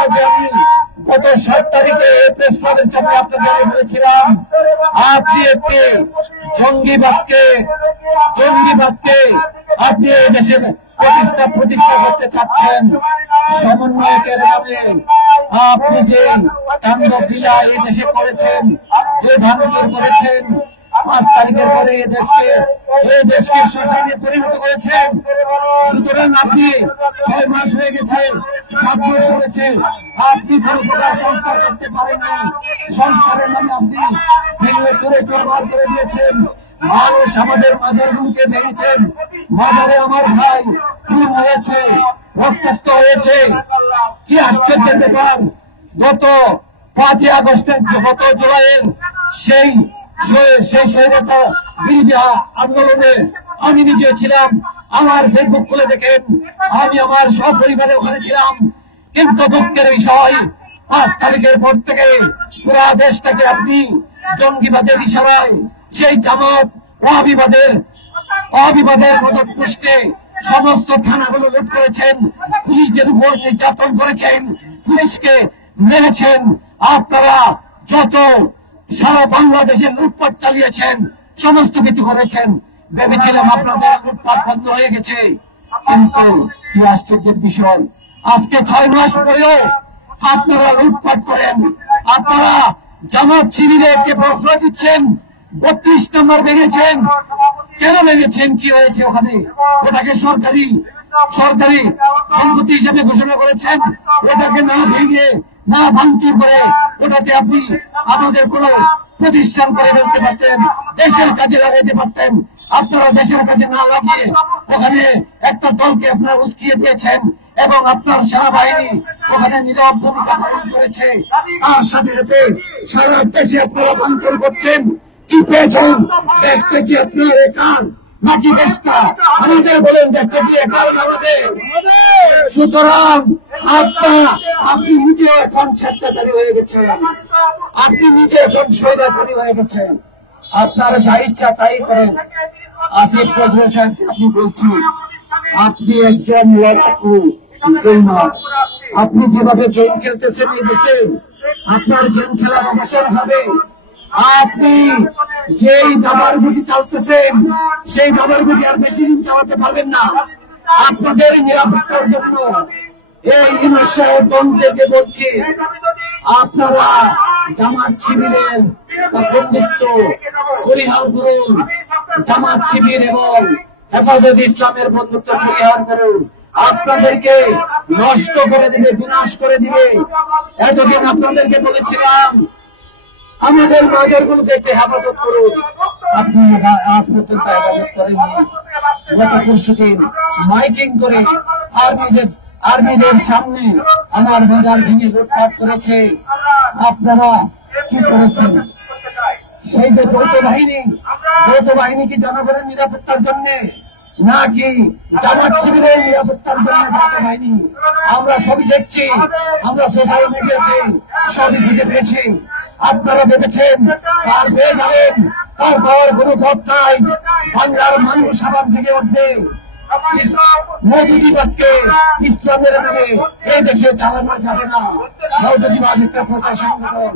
আমি গত 7 তারিখে প্রেস ক্লাবের সামনে আপনাদের বলেছিলাম, আপনি একটি জঙ্গিবাদকে আপনি এই দেশের প্রতিষ্ঠা করতে চাচ্ছেন। সমন্বয়কের নামে আপনি যে তাণ্ডব লীলা এই দেশে করেছেন, যে ভাঙচুর করেছেন, 5 তারিখের পরে এই দেশকে শ্মশানে পরিণত করেছেন। সুতরাং আপনি 6 মাস হয়ে গেছে, 7 মাস হয়েছে, আপনি কোনো প্রকার সংস্কার করতে পারেননি। সংস্কারের নামে আপনি ভেঙে চুরে চোরমার করে দিয়েছেন। মানুষ আমাদের মাজারগুলোকে দেখেছেন, মাজারে আমার ভাই খুন হয়েছে, রক্তাক্ত হয়েছে। কি আশ্চর্যের ব্যাপার! গত 5 আগস্টের গত জুলাইয়ের সেই স্বৈরতা বিরোধী আন্দোলনে আমি নিজে ছিলাম। আমার ফেসবুক খুলে দেখেন, আমি আমার সপরিবারে ওখানে ছিলাম। কিন্তু দুঃখের বিষয়, 5 তারিখের পর থেকে পুরা দেশটাকে আপনি জঙ্গিবাদের ইশারায় সেই জামাত অবিবাদের মদত পুষ্টে সমস্ত থানাগুলো লুট করেছেন, পুলিশদের উপর নির্যাতন করেছেন, পুলিশকে মেরেছেন। আপনারা যত সারা বাংলাদেশে লুটপাট চালিয়েছেন, সমস্ত কিছু করেছেন। ভেবেছিলাম আপনাদের লুটপাট বন্ধ হয়ে গেছে, কিন্তু কি আশ্চর্যের বিষয়, আজকে 6 মাস পরেও আপনারা লুটপাট করেন। আপনারা জামাত শিবিরকে প্রশ্রয় দিচ্ছেন। 32 নম্বর ভেঙেছেন। কেন ভেঙেছেন? কি হয়েছে ওখানে? ওটাকে সরকারি সম্পত্তি হিসেবে ঘোষণা করেছেন। ওটাকে না ভেঙে, না ভাঙচুর করে ওটাতে আপনি আমাদের কোন প্রতিষ্ঠান করে ফেলতে পারতেন, দেশের কাজে লাগাইতে পারতেন। আপনারা দেশের কাজে না লাগিয়ে ওখানে একটা দলকে আপনারা উস্কিয়ে দিয়েছেন এবং আপনার সেনাবাহিনী ওখানে নীরব ভূমিকা পালন করেছে। তার সাথে সাথে সারা দেশে আপনারা ভাঙচুর করছেন। কি পেয়েছেন? দেশটা কি আপনার একার নাকি দেশটা আমাদের? বলেন, দেশটা কি একার আমাদের? সুতরাং আপনি নিজে এখন স্বেচ্ছাচারী হয়ে গেছেন, আপনি নিজে এখন স্বৈরাচারী হয়ে গেছেন। আপনার যা ইচ্ছা তাই করেন। আসিফ নজরুল সাহেবকে আপনি বলছি, আপনি একজন লড়াকু গেমার। আপনি যেভাবে গেম খেলতেছেন এই দেশে, আপনার গেম খেলার অবসর হবে। আপনি যেই দাবার গুটি চালতেছেন, সেই দাবার গুটি আর বেশি দিন চালাতে পারবেন না। আপনাদের নিরাপত্তার জন্য এই ইউনূস সাহেব বন্ধুদেরকে বলছি, আপনারা জামাত শিবিরের বন্ধুত্ব পরিহার করুন। জামাত শিবির এবং হেফাজত ইসলামের বন্ধুত্ব পরিহার করুন। আপনাদেরকে নষ্ট করে দিবে, বিনাশ করে দিবে। এতদিন আপনাদেরকে বলেছিলাম আমাদের মাজারগুলোকে একটু হেফাজত করুন, আপনি আজ পর্যন্ত হেফাজত করেননি। গত পরশুদিন মাইকিং করে আর্মিদের সামনে আমার বাজার ভেঙে লুটপাট করেছে। আপনারা কি করেছেন? সেই যে যৌথ বাহিনী কি জনগণের নিরাপত্তার জন্য নাকি জামাত শিবিরের নিরাপত্তার জন্য যৌথ বাহিনী? আমরা সবই দেখছি, আমরা সোশ্যাল মিডিয়াতে সবই খুঁজে পেয়েছি। আপনারা ভেবেছেন তার পেয়ে যাবেন, তার পাওয়ার কোন পথ নাই। বাংলার মানুষ আবার থেকে উঠবে। মৌদুদিবাদকে ইসলামের নামে এই দেশে চালানো যাবে না। মৌদুদিবাদ একটা প্রচার সংগঠন,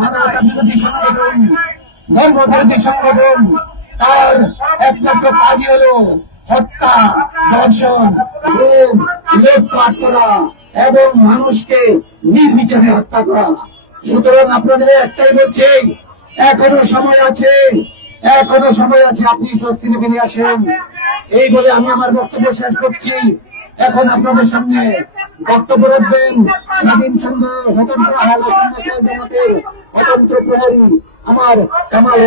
মানবতা বিরোধী সংগঠন, ধর্ম বিরোধী সংগঠন। তার একমাত্র কাজই হল হত্যা, ধর্ষণ, খুন, লুটপাট করা এবং মানুষকে নির্বিচারে হত্যা করা। সুতরাং আপনাদের একটাই বলছি, এখনো সময় আছে, আপনি স্বস্তিতে ফিরে আসেন। এই বলে আমি আমার বক্তব্য শেষ করছি। এখন আপনাদের সামনে বক্তব্য রাখবেন স্বতন্ত্র প্রহরী আমার কামাল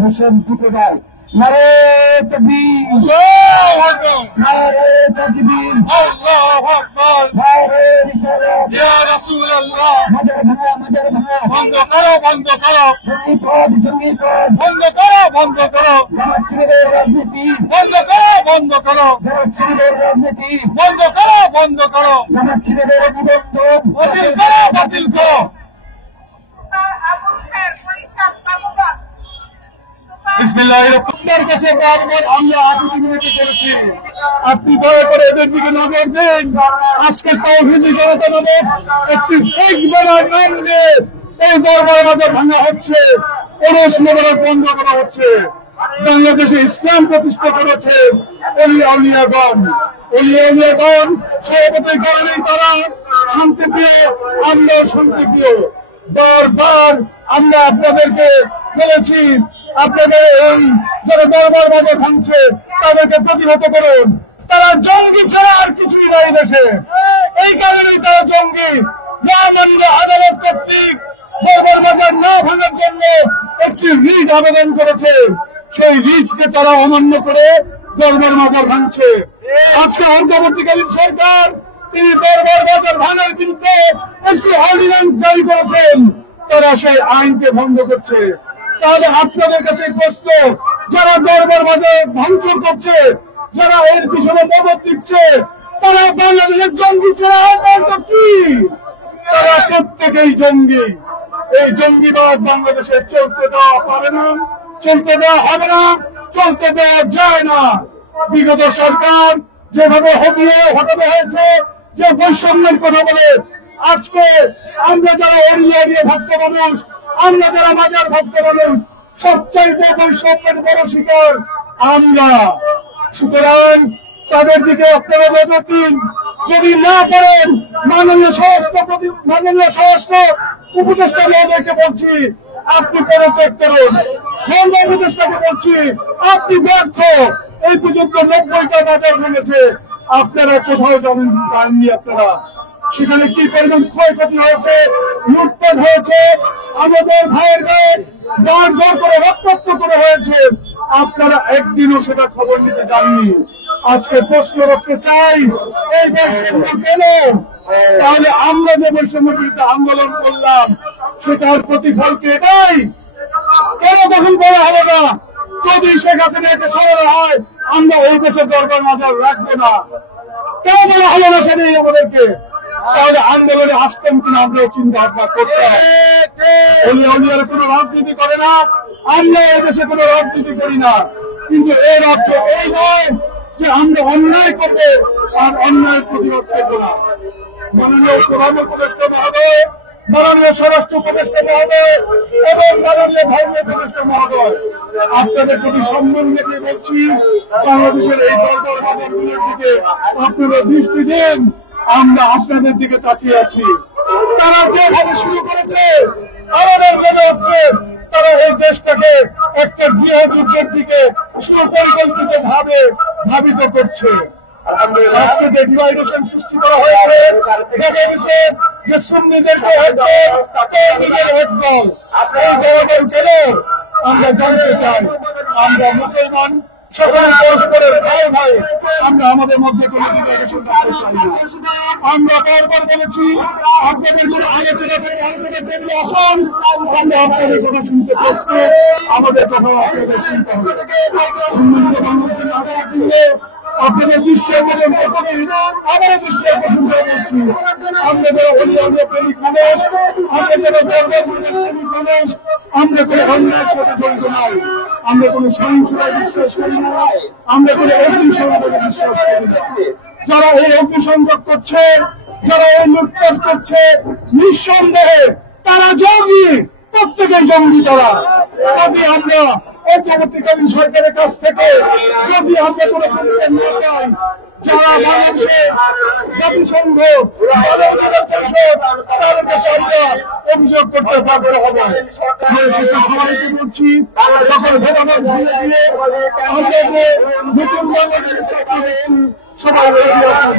হোসেন টিপু ভাই। নারে তাকবীর, নারে তাকবীর, আল্লাহু আকবার, নারে রিসালাত, ইয়া রাসূলুল্লাহ। মাজার ভাঙা বন্ধ করো, জঙ্গিবাদ বন্ধ করো, জামাত শিবিরের রাজনীতি বন্ধ করো, জামাত শিবিরের রাজনীতি বন্ধ করো, জামাত শিবিরের নিবন্ধন বাতিল করো। আপনার কাছে বারবার আমরা আকুতি মিনতি করেছি, আপনি দয়া করে এদের দিকে নজর দিন। আজকে তৌহিদি জনতা নামক একটি ফেক ব্যানার নাম দিয়ে এই দরবার বাজার ভাঙা হচ্ছে, ওরস মোবারক বন্ধ করা হচ্ছে। বাংলাদেশে ইসলাম প্রতিষ্ঠা করেছে অলিয়া উলিয়াগণ। সভাপতির কারণেই তারা শান্তিপ্রিয়, আমরা শান্তিপ্রিয়। বারবার আমরা আপনাদেরকে বলেছি, আপনাদের এই যারা দরবার বাজার ভাঙছে তাদেরকে প্রতিহত করুন। তারা জঙ্গি ছাড়া আর কিছুই নাই দেশে, এই কারণেই তারা জঙ্গি। না মানলে আদালত কর্তৃক দরবার বাজার না ভাঙার জন্য একটি রিট আবেদন করেছে, সেই রিটকে তারা অমান্য করে দরবার বাজার ভাঙছে। আজকে অন্তর্বর্তীকালীন সরকার তিনি দরবার বাজার ভাঙার বিরুদ্ধে একটি অর্ডিন্যান্স জারি করেছেন, তারা সেই আইনকে ভঙ্গ করছে। তাহলে আপনাদের কাছে প্রশ্ন, যারা দরবার বাজার ভাঙচুর করছে, যারা এর পিছনে মদত দিচ্ছে, তারা বাংলাদেশের জঙ্গি ছাড়া আর কি? তারা প্রত্যেকেই জঙ্গি। এই জঙ্গিবাদ বাংলাদেশে চলতে দেওয়া পারে না, চলতে দেওয়া হবে না, চলতে দেওয়া যায় না। বিগত সরকার যেভাবে হটানো হয়েছে, যে বৈষম্যের কথা বলে, আজকে আমরা যারা এরিয়া ভক্ত মানুষ, আমরা যারা বাজার ভক্ত মানুষ, সবচাইতে বৈষম্যের বড় শিকার আমরা। সুতরাং তাদের দিকে আপনারা নজর দিন। যদি না পারেন, মাননীয় স্বরাষ্ট্র উপদেষ্টা মহোদয়কে বলছি, আপনি পদত্যাগ করুন। ধর্ম উপদেষ্টাকে বলছি, আপনি ব্যর্থ। এই পর্যন্ত 90টা বাজার ভেঙেছে, আপনারা কোথাও যাননি। আপনারা সেখানে কি পরিমাণ ক্ষয়ক্ষতি হয়েছে, লুটপাট হয়েছে, আমাদের ভাইয়ের গায়ে দর করে রক্তাক্ত করে হয়েছে, আপনারা একদিনও সেটা খবর নিতে যাননি। আজকে প্রশ্ন রাখতে চাই, এই বৈষম্য কেন? তাহলে আমরা যে বৈষম্য বিরুদ্ধে আন্দোলন করলাম, সেটার প্রতিফল কি এটাই? কেন তখন বলা হবে না, যদি শেখ হাসিনাকে সরানো হয় আমরা এই দেশের দরবার বাজার রাখবো না? কেন বলা হলো না সেদিন আমাদেরকে? তাহলে আন্দোলনে আসতাম কিনা আমরা চিন্তা ভাবনা করতাম। অলিয়ার কোন রাজনীতি করে না, আমরা এই দেশে কোন রাজনীতি করি না, কিন্তু এর অর্থ এই নয় যে আমরা অন্যায় করবো আর অন্যায় প্রতিরোধ করবো না। মাননীয় প্রধান উপদেষ্টা মহোদয়, মাননীয় স্বরাষ্ট্র উপদেষ্টা মহোদয় এবং মাননীয় ধর্ম উপদেষ্টা মহোদয়, আপনাদের প্রতি সম্মান রেখে বলছি, বাংলাদেশের এই দরবার বাজারগুলোর দিকে আপনারা দৃষ্টি দিন। আমরা আপনাদের দিকে তাকিয়ে আছি। তারা যেভাবে শুরু করেছে, আমাদের মনে হচ্ছে তারা এই দেশটাকে একটা গৃহযুদ্ধের দিকে সুপরিকল্পিত ভাবে ধাবিত করছে। আজকে যে ডিভাইডেশন সৃষ্টি করা হয়েছে, দেখা গেছে যে সুন্নিদেরকে এক দল, এই দল কেন আমরা জানতে চাই। আমরা মুসলমান, সকল পরস্পরের ভাই ভাই, আমরা আমাদের মধ্যে কোন ডিভাইডেশন রাখতে চাই না। আমরা বারবার বলেছি, আপনাদের কোন আলোচনা থেকে আলোচনা টেবিলে আসুন, আমরা আপনাদের কথা শুনতে প্রস্তুত, আমাদের কথা আপনাদের শুনতে হবে। সম্মানিত বাংলাদেশের নাগরিকবৃন্দ, আপনাদের দৃষ্টি আকর্ষণ করি, আমাদের দৃষ্টি আকর্ষণ করে বলছি, আমরা যারা অলিয়া প্রেমিক মানুষ, আমরা যারা দরবার প্রেমিক মানুষ, আমরা কোন অন্যায়ের সাথে জড়িত নয়, আমরা কোন সহিংসতায় বিশ্বাস করি না, আমরা কোন অগ্নিসংযোগে বিশ্বাস করি না। যারা এই অগ্নিসংযোগ করছে, যারা এই লুটপাট করছে, নিঃসন্দেহে তারা জঙ্গি, প্রত্যেকের জঙ্গি তারা। যদি আমরা অন্তর্বর্তীকালীন সরকারের কাছ থেকে যদি আমরা কোন পরিমাণ না পাই, যারা বাংলাদেশে জাতিসংঘ তাদের কাছে আমরা অভিযোগ করতে বাধ্য হবো। সবাইকে বলছি, সকল ভোটার ভুলে দিয়ে আমরা যে নতুন বাংলাদেশের চাকরি দেখছি, সবাই ধন্যবাদ।